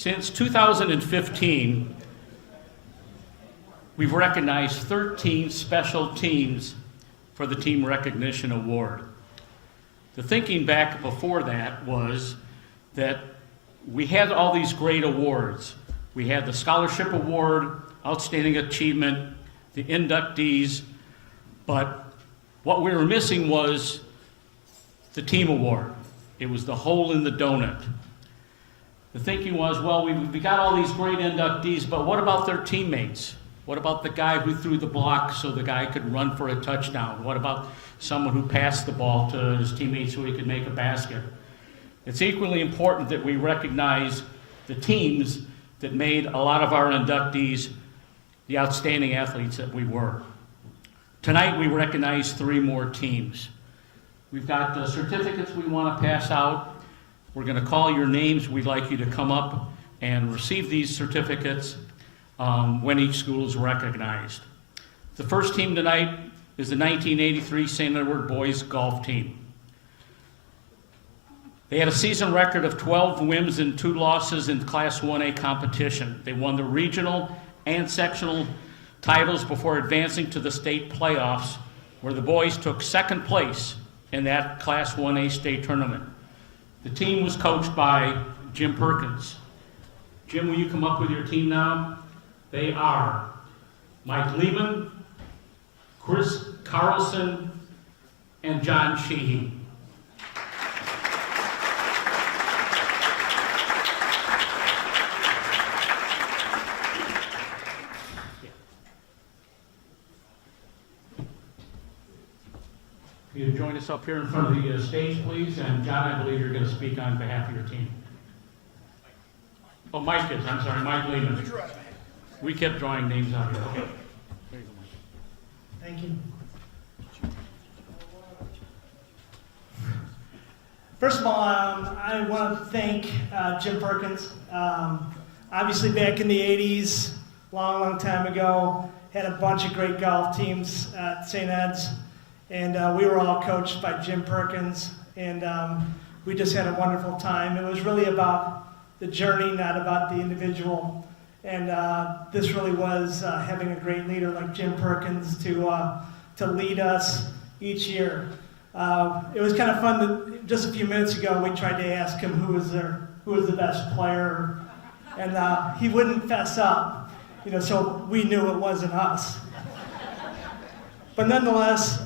Since 2015, we've recognized 13 special teams for the Team Recognition Award. The thinking back before that was that we had all these great awards. We had the Scholarship Award, Outstanding Achievement, the inductees, but what we were missing was the Team Award. It was the hole in the donut. The thinking was, well, we got all these great inductees, but what about their teammates? What about the guy who threw the block so the guy could run for a touchdown? What about someone who passed the ball to his teammates so he could make a basket? It's equally important that we recognize the teams that made a lot of our inductees the outstanding athletes that we were. Tonight we recognize 3 more teams. We've got the certificates we want to pass out. We're going to call your names. We'd like you to come up and receive these certificates when each school is recognized. The first team tonight is the 1983 St. Edward Boys Golf Team. They had a season record of 12 wins and 2 losses in Class 1A competition. They won the regional and sectional titles before advancing to the state playoffs, where the boys took 2nd place in that Class 1A state tournament. The team was coached by Jim Perkins. Jim, will you come up with your team now? They are Mike Lehman, Chris Carlson, and John Sheehy. You join us up here in front of the stage, please. And John, I believe you're going to speak on behalf of your team. Oh, Mike is. I'm sorry, Mike Lehman. We kept drawing names out here. Okay. There you go, Mike. Thank you. First of all, I want to thank Jim Perkins. Obviously, back in the 80s, long time ago, had a bunch of great golf teams at St. Ed's. And we were all coached by Jim Perkins, and we just had a wonderful time. It was really about the journey, not about the individual. And this really was having a great leader like Jim Perkins to lead us each year. It was kind of fun that just a few minutes ago we tried to ask him who was the best player, and he wouldn't fess up, so we knew it wasn't us. But nonetheless,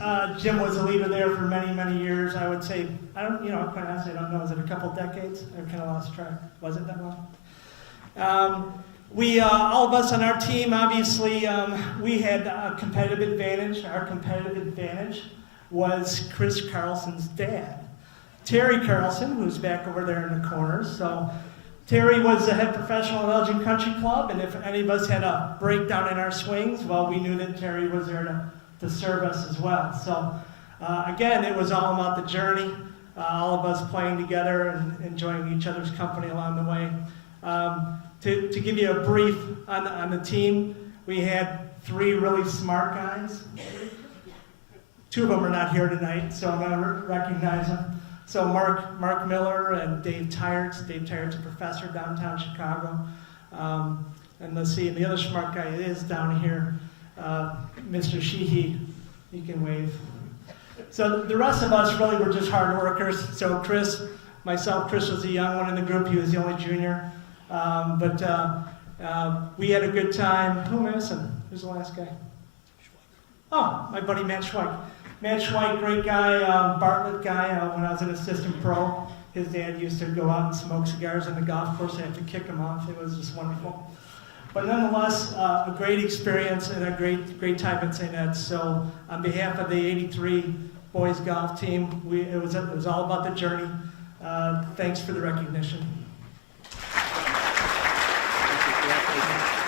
Jim was a leader there for many, many years. I would say, quite honestly, I don't know, was it a couple decades? I kind of lost track. Was it that long? All of us on our team, obviously, we had a competitive advantage. Our competitive advantage was Chris Carlson's dad, Terry Carlson, who's back over there in the corner. So Terry was the head professional at Elgin Country Club, and if any of us had a breakdown in our swings, well, we knew that Terry was there to serve us as well. So again, it was all about the journey, all of us playing together and enjoying each other's company along the way. To give you a brief on the team, we had 3 really smart guys. 2 of them are not here tonight, so I'm going to recognize them. So Mark Miller and Dave Tyerts. Dave Tyerts, a professor downtown Chicago. And let's see, and the other smart guy is down here, Mr. Sheehy. He can wave. So the rest of us really were just hard workers. So Chris was the young one in the group. He was the only junior. But we had a good time. Who am I missing? Who's the last guy? Oh, my buddy Matt Schweik. Matt Schweik, great guy, Bartlett guy. When I was an assistant pro, his dad used to go out and smoke cigars on the golf course. I had to kick him off. It was just wonderful. But nonetheless, a great experience and a great time at St. Ed's. So on behalf of the 83 boys golf team, it was all about the journey. Thanks for the recognition. Thank you.